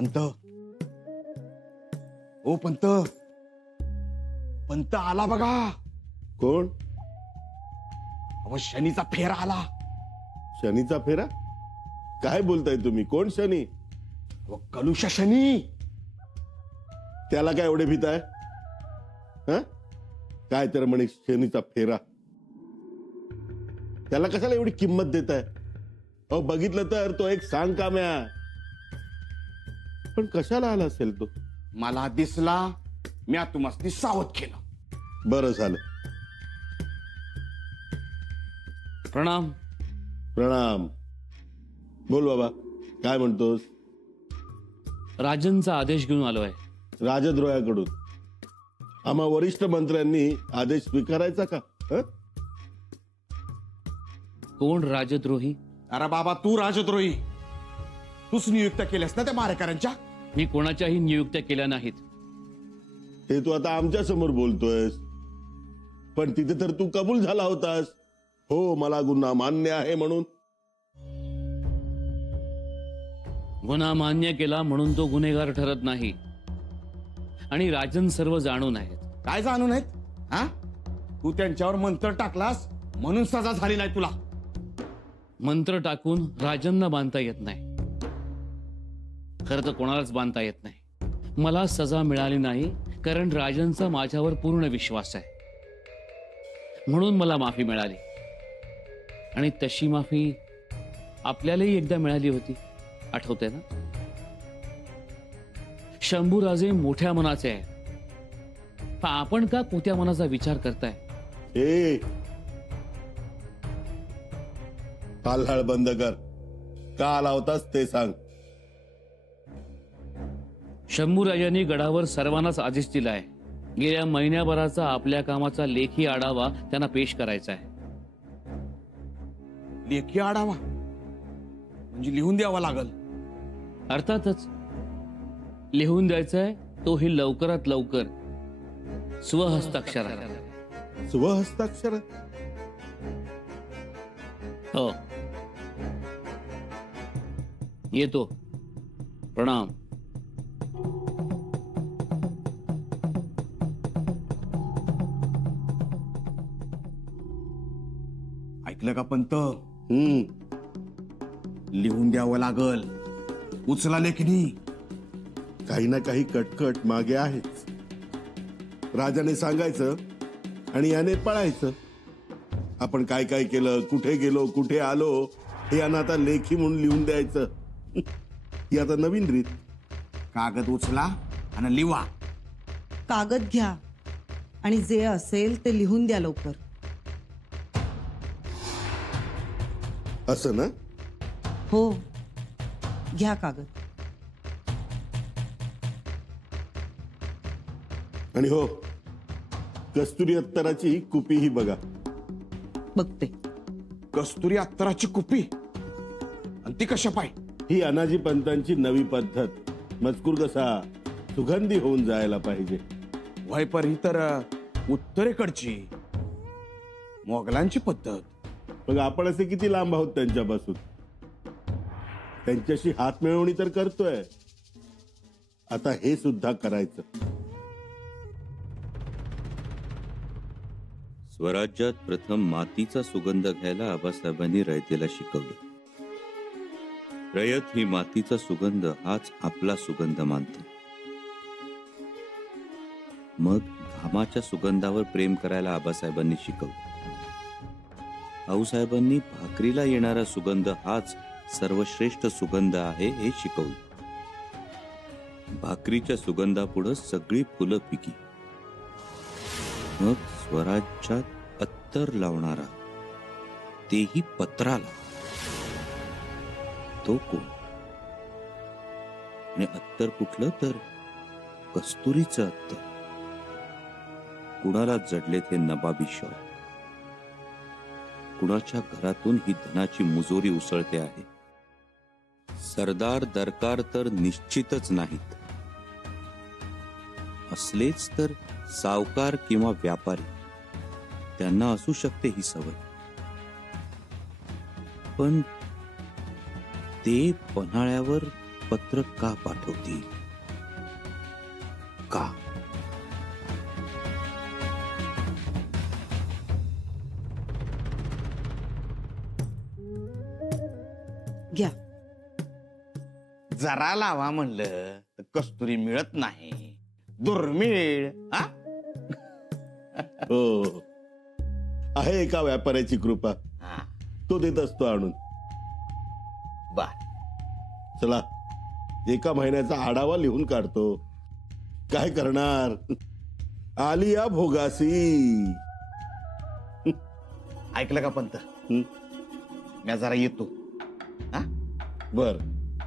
पंत, ओ पंत, पंत आला बघा. कोण? अहो शनीचा फेरा आला. शनीचा फेरा? काय बोलताय तुम्ही? कोण शनी? अहो कलुष शनी. त्याला काय एवढे भीत आहे? काय तर म्हणे शनीचा फेरा. त्याला कशाला एवढी किंमत देत आहे? अहो बघितलं तर तो एक सांग काम्या. पण कशाला आला असेल तो? मला दिसला, मी तुम्हाला सावध केलं. बरं झालं. प्रणाम. प्रणाम. बोल बाबा, काय म्हणतोस? राजनचा आदेश घेऊन आलोय. राजद्रोहाकडून? आम्हा वरिष्ठ मंत्र्यांनी आदेश स्वीकारायचा का? कोण राजद्रोही? अरे बाबा तू राजद्रोही. तूच नियुक्त केल्यास ना त्या मारेकरांच्या. मी कोणाच्याही नियुक्त्या केल्या नाहीत. हे तू आता आमच्या समोर बोलतोयस, पण तिथे तर तू कबूल झाला होतास. हो, मला गुन्हा मान्य आहे म्हणून. गुन्हा मान्य केला म्हणून तो गुन्हेगार ठरत नाही. आणि राजन सर्व जाणून आहेत. काय जाणून आहेत? हा, तू त्यांच्यावर मंत्र टाकलास म्हणून सजा झाली नाही तुला. मंत्र टाकून राजनना बांधता येत नाही. खरं तर कोणालाच बांधता येत नाही. मला सजा मिळाली नाही कारण राजनचा माझ्यावर पूर्ण विश्वास आहे. म्हणून मला माफी मिळाली. आणि तशी माफी आपल्यालाही एकदा मिळाली होती, आठवते ना? शंभूराजे मोठ्या मनाचे आहे, पण आपण का कोत्या मनाचा विचार करताय? हालहाळ बंद कर. का आला होतास ते सांग. शंभूराजांनी गडावर सर्वांनाच आदेश दिलाय. गेल्या महिन्याभराचा आपल्या कामाचा लेखी आढावा त्यांना पेश करायचा आहे. लेखी आढावा म्हणजे लिहून द्यावा लागल? अर्थातच लिहून द्यायचाय, तोही लवकरात लवकर स्वहस्ताक्षरात. स्वहस्ताक्षरात? हो. येतो. प्रणाम. ऐकलं का पंत? लिहून द्यावं लागल. उचला लेखनी. काही ना काही कटकट मागे आहेच. राजाने सांगायचं आणि याने पळायचं. आपण काय काय केलं, कुठे गेलो, कुठे आलो, हे यांना आता लेखी म्हणून लिहून द्यायचं. ही आता नवीन रीत. कागद उचला आणि लिवा. कागद घ्या आणि जे असेल ते लिहून द्या लवकर. असं ना? हो, घ्या कागद. आणि हो, कस्तुरी अत्तराची कुपी ही बघा. बघते. कस्तुरी अत्तराची कुपी? आणि ती कशा पाय? ही अनाजी पंतांची नवी पद्धत. मजकूर कसा सुगंधी होऊन जायला पाहिजे. वयपर ही तर उत्तरेकडची मोगलांची पद्धत. मग आपण असे किती लांब आहोत त्यांच्यापासून? त्यांच्याशी हात मिळवणी तर करतोय, आता हे सुद्धा करायचं. स्वराज्यात प्रथम मातीचा सुगंध घ्यायला आबासाहेबांनी रयतेला शिकवलं. रयत ही मातीचा सुगंध हाच आपला सुगंध मानते. मग घामाच्या सुगंधावर प्रेम करायला आबासाहेबांनी शिकवलं. आऊसाहेबांनी भाकरीला येणारा सुगंध हाच सर्वश्रेष्ठ सुगंध आहे हे शिकवलं. भाकरीच्या सुगंधापुढे सगळी फुलं पिकी. मग स्वराज्यात अत्तर लावणारा, तेही पत्राला, तो कोण? आणि अत्तर कुठलं तर कस्तुरीचं अत्तर. कुणाला जडलेत हे नबाबी शॉल. कुणाच्या घरातून ही धनाची मुजोरी उसळते आहे. सरदार दरकार तर निश्चितच नाहीत. असलेच तर सावकार किंवा व्यापारी, त्यांना असू शकते ही सवय. पण ते पन्हाळ्यावर पत्र का पाठवतील? का? घ्या. जरा लावा म्हणलं तर कस्तुरी मिळत नाही, दुर्मिळ. हा? हो, आहे एका व्यापाऱ्याची कृपा, हा, तो देत असतो आणून. बर. चला, एका महिन्याचा आढावा लिहून काढतो. काय करणार, आली या भोगासी. ऐकलं का पंत? हं, मी जरा येतो. हा, बर,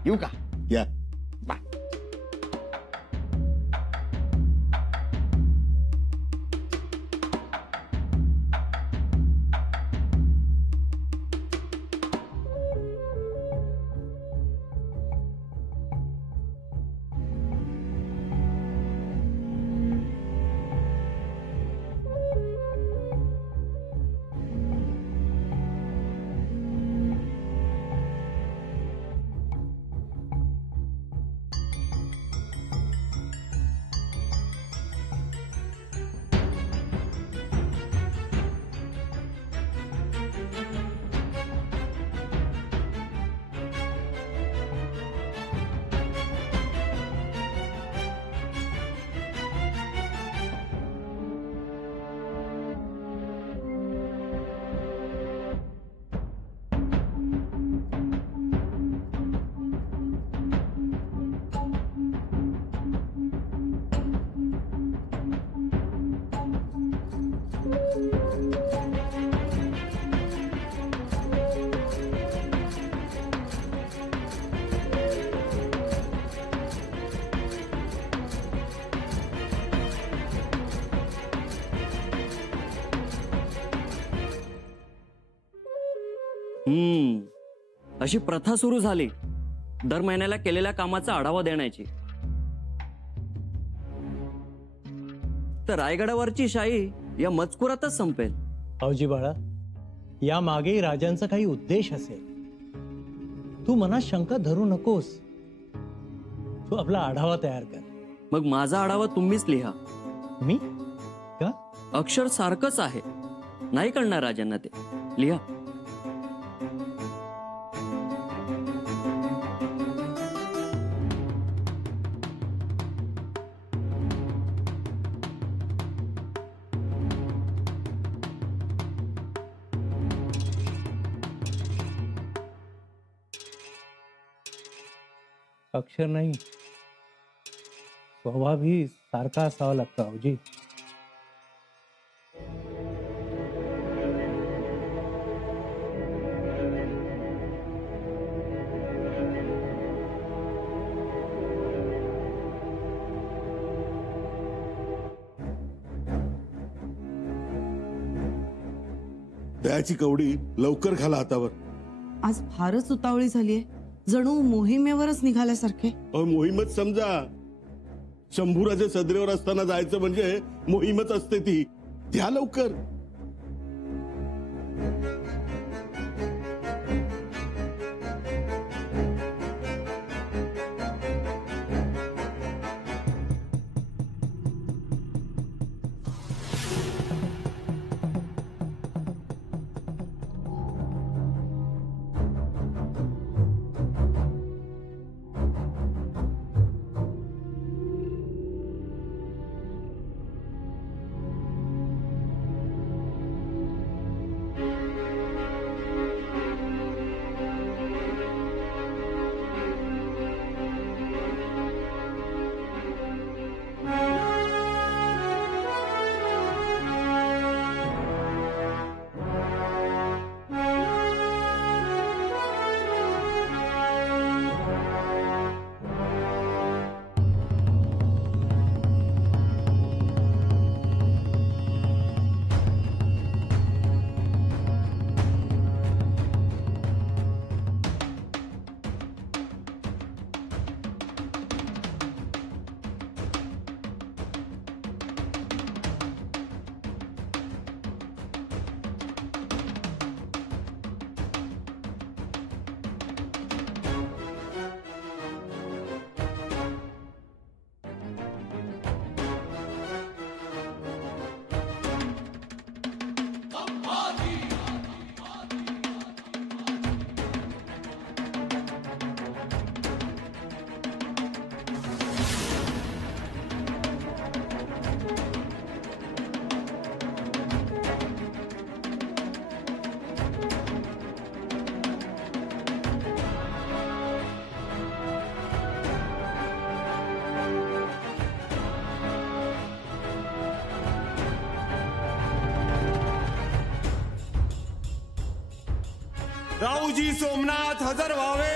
येऊ का? या. बाय. अशी प्रथा सुरू झाली दर महिन्याला केलेल्या कामाचा आढावा देण्याची. तर रायगडावरची शाही या मजकुरातच संपेल. भाऊजी बाळा, या मागे राजांचा काही उद्देश असेल. तू मनात शंका धरू नकोस. तू आपला आढावा तयार कर. मग माझा आढावा तुम्हीच लिहा. मी का? अक्षर सारखंच आहे, नाही कळणार राजांना ते. लिहा. अक्षर नाही, स्वभावही सारखा असावा लागतो भाऊजी. दयाची कवडी लवकर घाला हातावर. आज फारच उतावळी झालीये, जणू मोहिमेवरच निघाल्यासारखे. मोहीमच समजा. शंभूराजे सदरेवर असताना जायचं म्हणजे मोहीमच असते ती. द्या लवकर. राऊजी सोमनाथ हजर व्हावे.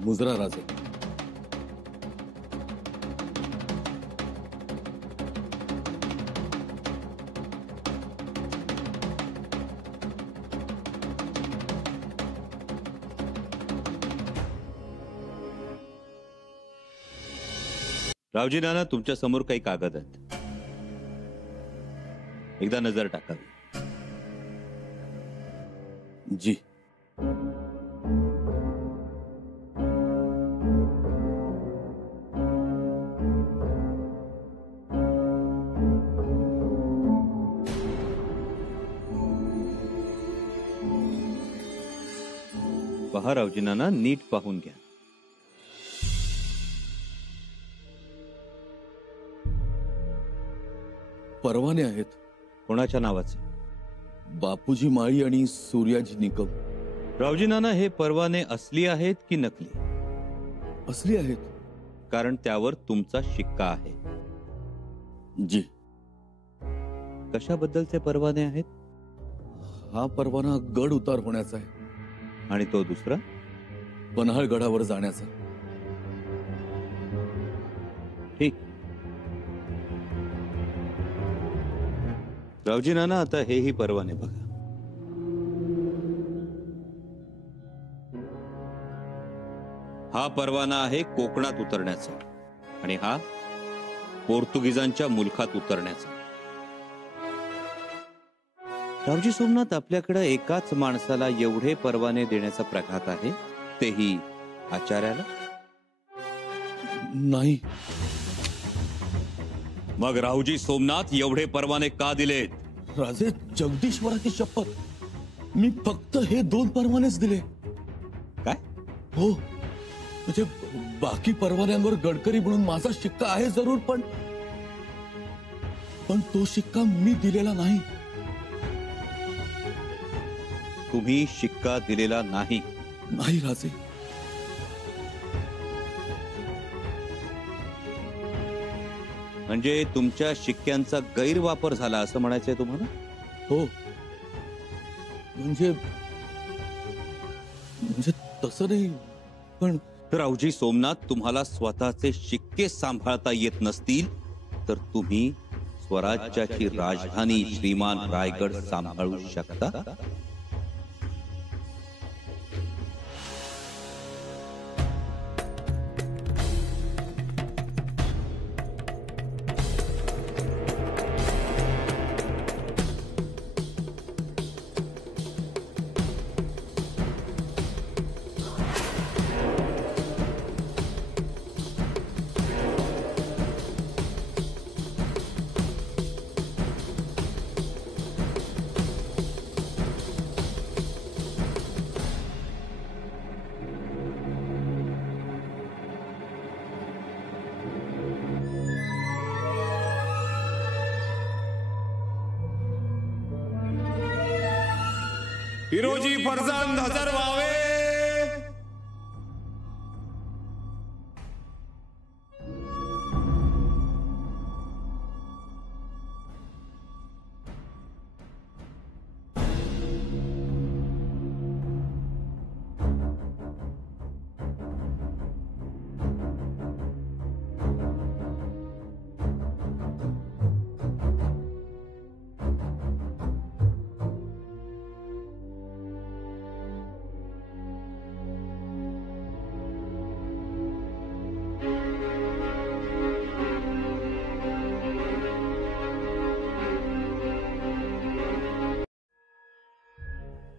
मुजरा राजे. रावजी नाना, तुमच्या समोर काही कागद आहेत, एकदा नजर टाकावी. जी. पहा रावजी नाना, नीट पाहून घ्या. परवाने आहेत. कोणाच्या नावाचे? बापूजी माळी आणि सूर्याजी निकम. रावजी नाना, हे परवाने असली आहेत की नकली? असली आहेत. कारण त्यावर तुमचा शिक्का आहे. जी. कशाबद्दलचे परवाने आहेत? हा परवाना गड उतार होण्याचा आहे आणि तो दुसरा पन्हाळगडावर जाण्याचा. ठीक. रावजी नाना, आता हेही परवाने बघा. हा परवाना आहे कोकणात उतरण्याचा आणि हा पोर्तुगीजांच्या मुलखात उतरण्याचा. रावजी सोमनाथ, आपल्याकडे एकाच माणसाला एवढे परवाने देण्याचा प्रघात आहे, तेही आचार्याला? नाही. मग रावजी सोमनाथ एवढे परवाने का दिलेत? राजे, जगदीश्वराची शपथ, मी फक्त हे 2 परवानेच दिले. काय? हो, म्हणजे बाकी परवान्यांवर गडकरी म्हणून माझा शिक्का आहे जरूर, पण तो शिक्का मी दिलेला नाही. तुम्ही शिक्का दिलेला नाही? नाही राजे. म्हणजे तुमच्या शिक्क्यांचा गैरवापर झाला असं म्हणायचंय तुम्हाला? हो, म्हणजे तसं नाही, पण रावजी सोमनाथ, तुम्हाला स्वतःचे शिक्के सांभाळता येत नसतील तर तुम्ही स्वराज्याची राजधानी श्रीमान रायगड सांभाळू शकता? हिरोजी फरजंद हजर व्हावे.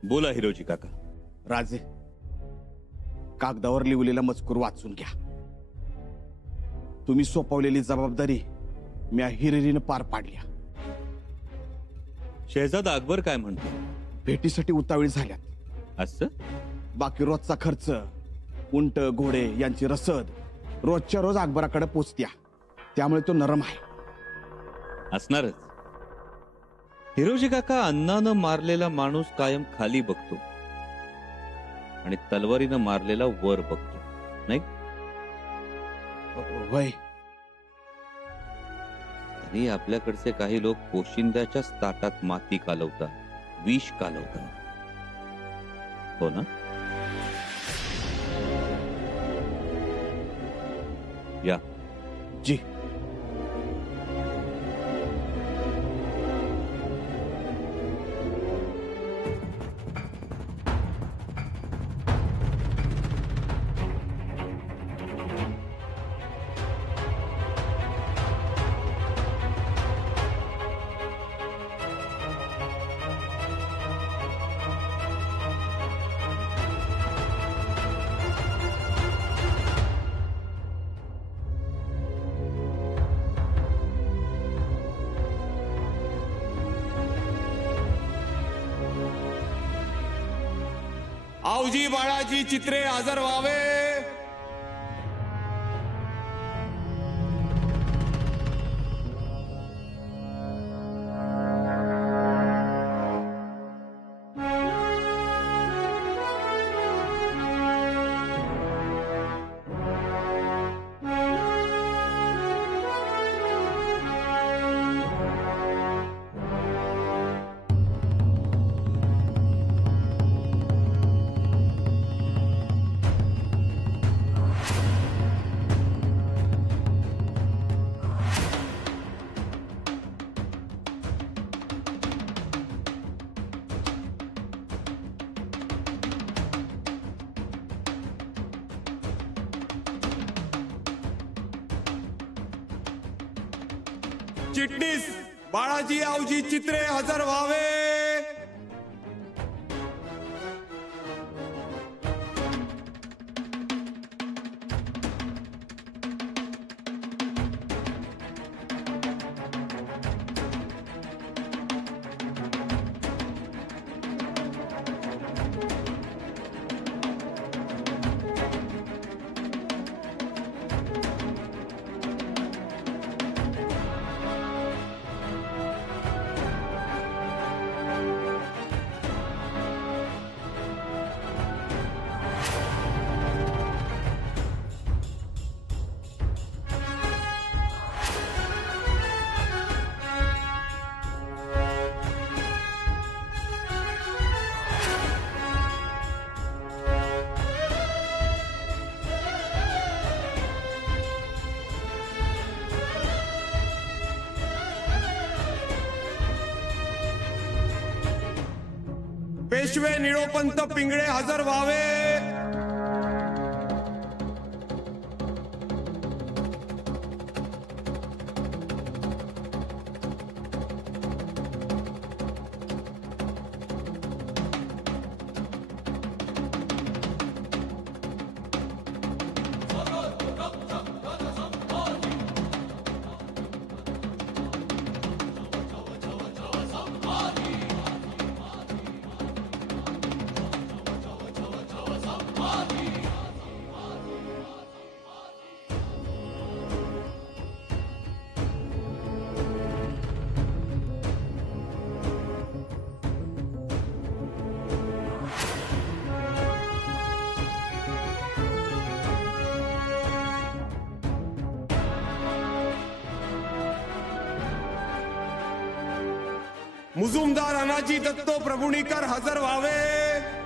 बोला हिरोजी काका. राजे, कागदावर लिहिलेला मजकूर वाचून घ्या. तुम्ही सोपवलेली जबाबदारी मी हिरिरीनं पार पाडल्या. शहजादा अकबर काय म्हणतो? भेटीसाठी उतावीळ झाल्यात. असं? बाकी रोजचा खर्च, उंट घोडे यांची रसद रोजच्या रोज अकबराकडे पोचत्या. त्यामुळे तो नरम आहे. असणारच. हिरोजी काका अन्नानं मारलेला माणूस कायम खाली बघतो आणि तलवारीनं मारलेला वर बघतो, नाही? वय तरी आपल्याकडचे काही लोक पोशिंद्याच्याच ताटात माती कालवतात, विष कालवतात. हो ना? या जी. आवजी बाळाजी चित्रे हजर व्हावे. चिटणीस बाळाजी आवजी चित्रे हजर व्हावे. पेशवे निळोपंत पिंगळे हजर व्हावे. मुजुमदार अनाजी दत्तो प्रभुणीकर हजर व्हावे.